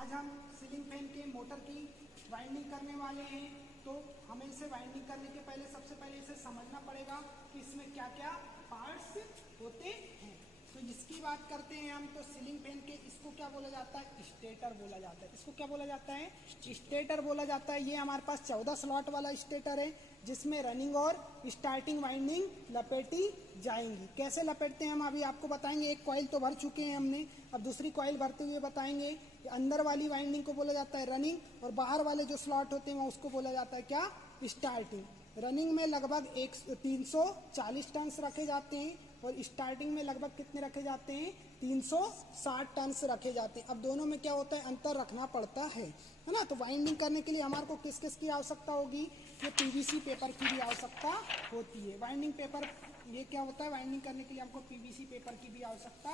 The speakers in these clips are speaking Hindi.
आज हम सीलिंग फैन के मोटर की वाइंडिंग करने वाले हैं। तो हमें इसे वाइंडिंग करने के पहले सबसे पहले इसे समझना पड़ेगा कि इसमें क्या क्या पार्ट्स होते हैं। तो इसकी बात करते हैं हम, तो सीलिंग फैन के इसको क्या बोला जाता है, स्टेटर बोला जाता है। इसको क्या बोला जाता है, स्टेटर बोला जाता है। ये हमारे पास 14 स्लॉट वाला स्टेटर है जिसमें रनिंग और स्टार्टिंग वाइंडिंग लपेटी जाएंगी। कैसे लपेटते हैं हम अभी आपको बताएंगे। एक कॉइल तो भर चुके हैं हमने, अब दूसरी कॉइल भरते हुए बताएंगे। अंदर वाली वाइंडिंग को बोला जाता है रनिंग और बाहर वाले जो स्लॉट होते हैं उसको बोला जाता है क्या, स्टार्टिंग। रनिंग में लगभग 340 टन रखे जाते हैं और स्टार्टिंग में लगभग कितने रखे जाते हैं, 360 टन रखे जाते हैं। अब दोनों में क्या होता है, अंतर रखना पड़ता है ना। तो वाइंडिंग करने के लिए हमारे को किस किस की आवश्यकता होगी, ये पीवीसी पेपर की भी आवश्यकता होती है। वाइंडिंग पेपर ये क्या होता है, वाइंडिंग करने के लिए हमको पीवीसी पेपर की भी आवश्यकता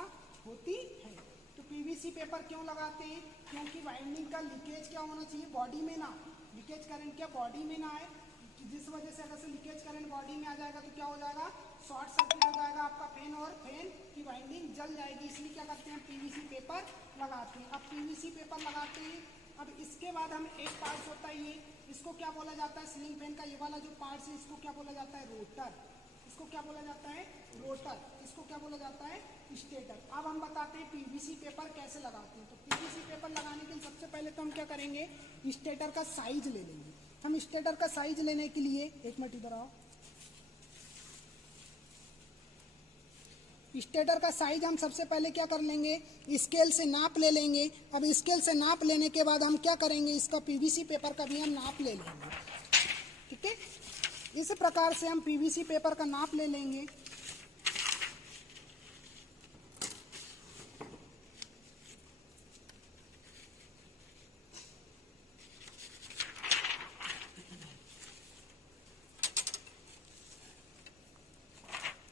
होती है। तो पीवीसी पेपर क्यों लगाते हैं, क्योंकि वाइंडिंग का लीकेज क्या होना चाहिए, बॉडी में ना, लीकेज करंट क्या बॉडी में ना आए। जिस वजह से अगर से लीकेज करंट बॉडी में आ जाएगा तो क्या हो जाएगा, शॉर्ट सर्किट हो जाएगा आपका फैन और फैन की वाइंडिंग जल जाएगी। इसलिए क्या करते हैं, पीवीसी पेपर लगाते हैं। अब पीवीसी पेपर लगाते हैं। अब इसके बाद हम एक पार्ट होता है, ये इसको क्या बोला जाता है, सीलिंग फैन का ये वाला जो पार्ट है इसको क्या बोला जाता है, रोटर। इसको क्या बोला जाता है, रोटर। इसको क्या बोला जाता है, स्टेटर। अब हम बताते हैं पीवीसी पेपर कैसे लगाते हैं। तो पीवीसी पेपर लगाने के लिए सबसे पहले तो हम क्या करेंगे, स्टेटर का साइज ले लेंगे। हम स्टेटर का साइज लेने के लिए, एक मिनट इधर आओ, स्टेटर का साइज हम सबसे पहले क्या कर लेंगे, स्केल से नाप ले लेंगे। अब स्केल से नाप लेने के बाद हम क्या करेंगे, इसका पीवीसी पेपर का भी हम नाप ले लेंगे। ठीक है, इस प्रकार से हम पीवीसी पेपर का नाप ले लेंगे।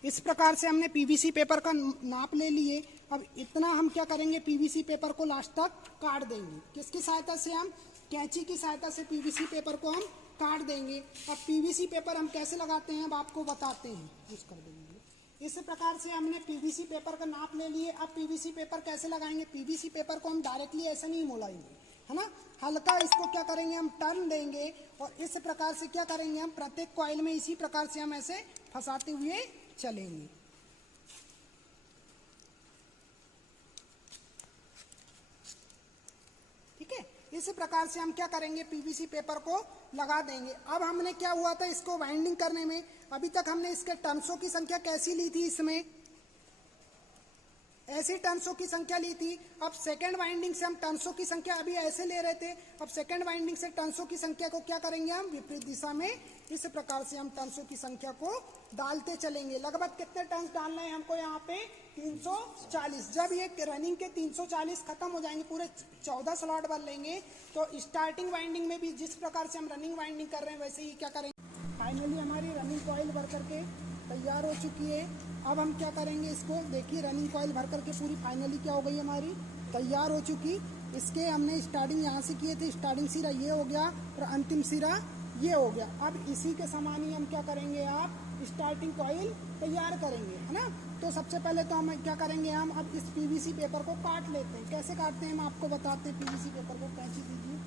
इस प्रकार से हमने पीवीसी पेपर का नाप ले लिए। अब इतना हम क्या करेंगे, पीवीसी पेपर को लास्ट तक काट देंगे। किसकी सहायता से, हम कैंची की सहायता से पीवीसी पेपर को हम काट देंगे। अब पीवीसी पेपर हम कैसे लगाते हैं अब आपको बताते हैं, यूज कर देंगे। इस प्रकार से हमने पीवीसी पेपर का नाप ले लिए। अब पीवीसी पेपर कैसे लगाएंगे, पीवीसी पेपर को हम डायरेक्टली ऐसे नहीं मोड़ाएंगे, है ना, हल्का इसको क्या करेंगे, हम टर्न देंगे और इस प्रकार से क्या करेंगे, हम प्रत्येक कॉइल में इसी प्रकार से हम ऐसे फंसाते हुए चलेंगे। ठीक है, इस प्रकार से हम क्या करेंगे, पीवीसी पेपर को लगा देंगे। अब हमने क्या हुआ था, इसको वाइंडिंग करने में अभी तक हमने इसके टर्न्सों की संख्या कैसी ली थी, इसमें ऐसी टर्न्सों की संख्या ली थी। अब सेकंड वाइंडिंग से हम टर्न्सों की संख्या अभी ऐसे ले रहे थे, अब सेकंड वाइंडिंग से टर्न्सों की संख्या को क्या करेंगे, हम विपरीत दिशा में इस प्रकार से हम टर्न्सों की संख्या को डालते चलेंगे। लगभग कितने टर्न्स डालना है हमको यहाँ पे, 340। जब ये रनिंग के 340 खत्म हो जाएंगे, पूरे 14 स्लॉट भर लेंगे, तो स्टार्टिंग वाइंडिंग में भी जिस प्रकार से हम रनिंग वाइंडिंग कर रहे हैं वैसे ही क्या करेंगे। फाइनली हमारी रनिंग कॉइल भर करके तैयार हो चुकी है। अब हम क्या करेंगे, इसको देखिए, रनिंग कॉइल भर करके पूरी फाइनली क्या हो गई, हमारी तैयार हो चुकी। इसके हमने स्टार्टिंग यहाँ से किए थे, स्टार्टिंग सिरा ये हो गया और अंतिम सिरा ये हो गया। अब इसी के समान ही हम क्या करेंगे, आप स्टार्टिंग कॉइल तैयार करेंगे, है ना। तो सबसे पहले तो हम क्या करेंगे, हम अब इस पीवीसी पेपर को काट लेते हैं। कैसे काटते हैं हम आपको बताते हैं। पीवीसी पेपर को कैंची दीजिए,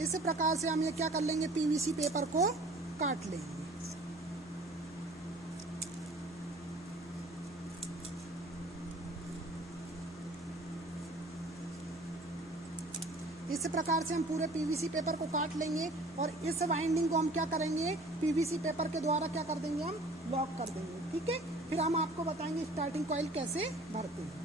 इस प्रकार से हम ये क्या कर लेंगे, पीवीसी पेपर को काट लेंगे। इस प्रकार से हम पूरे पीवीसी पेपर को काट लेंगे और इस वाइंडिंग को हम क्या करेंगे, पीवीसी पेपर के द्वारा क्या कर देंगे, हम लॉक कर देंगे। ठीक है, फिर हम आपको बताएंगे स्टार्टिंग कॉइल कैसे भरते हैं।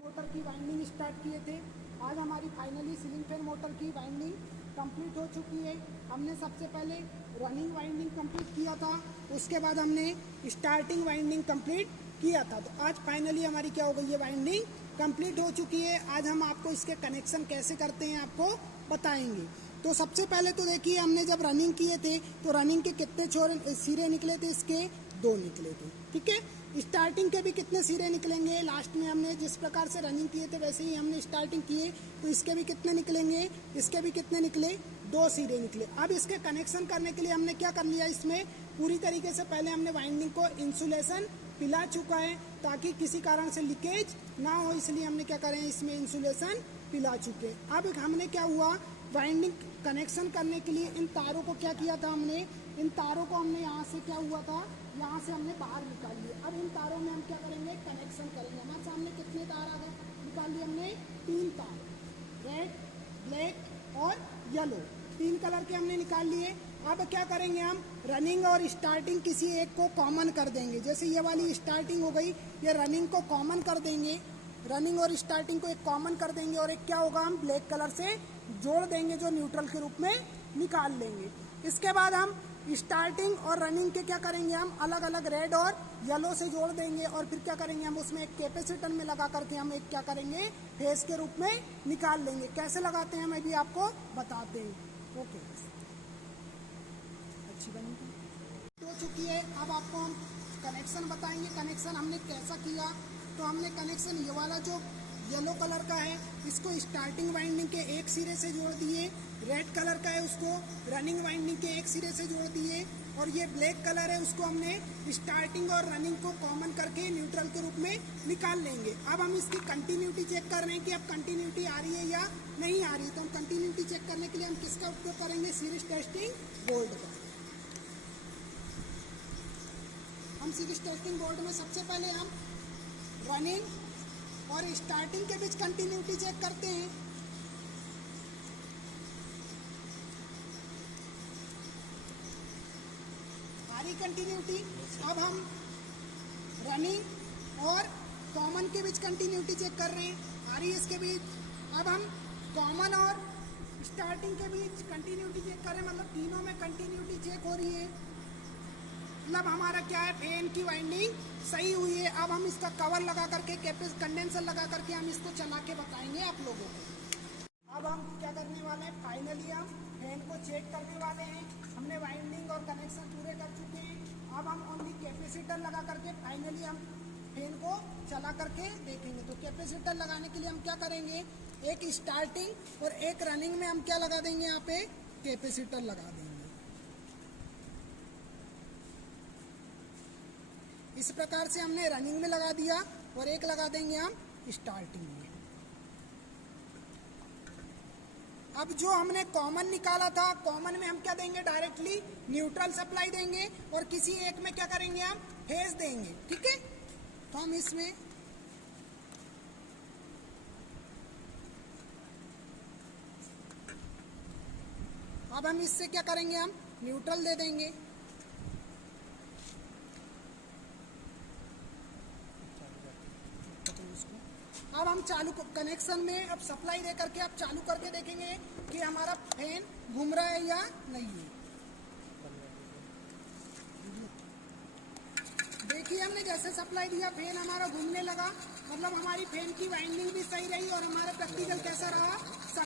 मोटर की वाइंडिंग स्टार्ट किए थे। आज हमारी फाइनली सीलिंग फैन मोटर की वाइंडिंग कंप्लीट हो चुकी है। हमने सबसे पहले रनिंग वाइंडिंग कंप्लीट किया था, उसके बाद हमने स्टार्टिंग वाइंडिंग कंप्लीट किया था। तो आज फाइनली हमारी क्या हो गई है, वाइंडिंग कंप्लीट हो चुकी है। आज हम आपको इसके कनेक्शन कैसे करते हैं आपको बताएंगे। तो सबसे पहले तो देखिए, हमने जब रनिंग किए थे तो रनिंग के कितने सिरे निकले थे, इसके 2 निकले थे। ठीक है, स्टार्टिंग के भी कितने सिरे निकलेंगे, लास्ट में हमने जिस प्रकार से रनिंग किए थे वैसे ही हमने स्टार्टिंग किए, तो इसके भी कितने निकलेंगे, इसके भी कितने निकले, 2 सिरे निकले। अब इसके कनेक्शन करने के लिए हमने क्या कर लिया, इसमें पूरी तरीके से पहले हमने वाइंडिंग को इंसुलेशन पिला चुका है ताकि किसी कारण से लीकेज ना हो, इसलिए हमने क्या करें, इसमें इंसुलेशन पिला चुके। अब हमने क्या हुआ, वाइंडिंग कनेक्शन करने के लिए इन तारों को क्या किया था, हमने इन तारों को हमने यहाँ से क्या हुआ था, यहाँ से हमने बाहर निकाल लिए। अब इन तारों में हम क्या करेंगे, कनेक्शन करेंगे। हमारे सामने कितने तार आ गए, निकाल लिए हमने 3 तार, रेड, ब्लैक और येलो, 3 कलर के हमने निकाल लिए। अब क्या करेंगे, हम रनिंग और स्टार्टिंग किसी एक को कॉमन कर देंगे। जैसे ये वाली स्टार्टिंग हो गई, ये रनिंग को कॉमन कर देंगे, रनिंग और स्टार्टिंग को एक कॉमन कर देंगे, और एक क्या होगा, हम ब्लैक कलर से जोड़ देंगे जो न्यूट्रल के रूप में निकाल लेंगे। इसके बाद हम स्टार्टिंग और रनिंग के क्या करेंगे, हम अलग अलग रेड और येलो से जोड़ देंगे, और फिर क्या करेंगे, हम उसमें एक कैपेसिटर में लगा करके हम एक क्या करेंगे, फेज के रूप में निकाल लेंगे। कैसे लगाते हैं मैं भी आपको बताते हैं। ओके, अच्छी बनी हो चुकी है। अब आपको हम कनेक्शन बताएंगे, कनेक्शन हमने कैसा किया। तो हमने कनेक्शन ये वाला जो येलो कलर का है इसको स्टार्टिंग वाइंडिंग के एक सिरे से जोड़ दिए, रेड कलर का है उसको रनिंग वाइंडिंग के एक सिरे से जोड़ दिए, और ये ब्लैक कलर है उसको हमने स्टार्टिंग और रनिंग को कॉमन करके न्यूट्रल के रूप में निकाल लेंगे। अब हम इसकी कंटिन्यूटी चेक कर रहे हैं कि अब कंटिन्यूटी आ रही है या नहीं आ रही है। तो हम कंटिन्यूटी चेक करने के लिए हम किसका उपयोग करेंगे, सीरीज टेस्टिंग बोर्ड का। हम सीरीज टेस्टिंग बोर्ड में सबसे पहले हम रनिंग और स्टार्टिंग के बीच कंटिन्यूटी चेक करते हैं। सारी कंटिन्यूटी। अब हम रनिंग और कॉमन के बीच कंटिन्यूटी चेक कर रहे हैं, आ रही है इसके बीच। अब हम कॉमन और स्टार्टिंग के बीच कंटिन्यूटी चेक कर रहे हैं, मतलब तीनों में कंटिन्यूटी चेक हो रही है, मतलब हमारा क्या है, फैन की वाइंडिंग सही हुई है। अब हम इसका कवर लगा करके, कंडेंसर लगा करके हम इसको चला के बताएंगे आप लोगों को। अब हम क्या करने वाले हैं, फाइनली हम फैन को चेक करने वाले हैं। हमने वाइंडिंग और कनेक्शन पूरे कर चुके हैं। अब हम ओनली कैपेसिटर लगा करके फाइनली हम फैन को चला करके देखेंगे। तो कैपेसिटर लगाने के लिए हम क्या करेंगे, एक स्टार्टिंग और एक रनिंग में हम क्या लगा देंगे, यहाँ पे कैपेसिटर लगा देंगे। इस प्रकार से हमने रनिंग में लगा दिया और एक लगा देंगे हम स्टार्टिंग में। अब जो हमने कॉमन निकाला था, कॉमन में हम क्या देंगे, डायरेक्टली न्यूट्रल सप्लाई देंगे, और किसी एक में क्या करेंगे, हम फेज देंगे। ठीक है, तो हम इसमें अब हम इससे क्या करेंगे, हम न्यूट्रल दे देंगे। अब हम चालू कनेक्शन में अब सप्लाई दे करके अब चालू करके देखेंगे कि हमारा फैन घूम रहा है या नहीं है। देखिए हमने जैसे सप्लाई दिया फैन हमारा घूमने लगा, मतलब हमारी फैन की वाइंडिंग भी सही रही और हमारा प्रैक्टिकल कैसा रहा।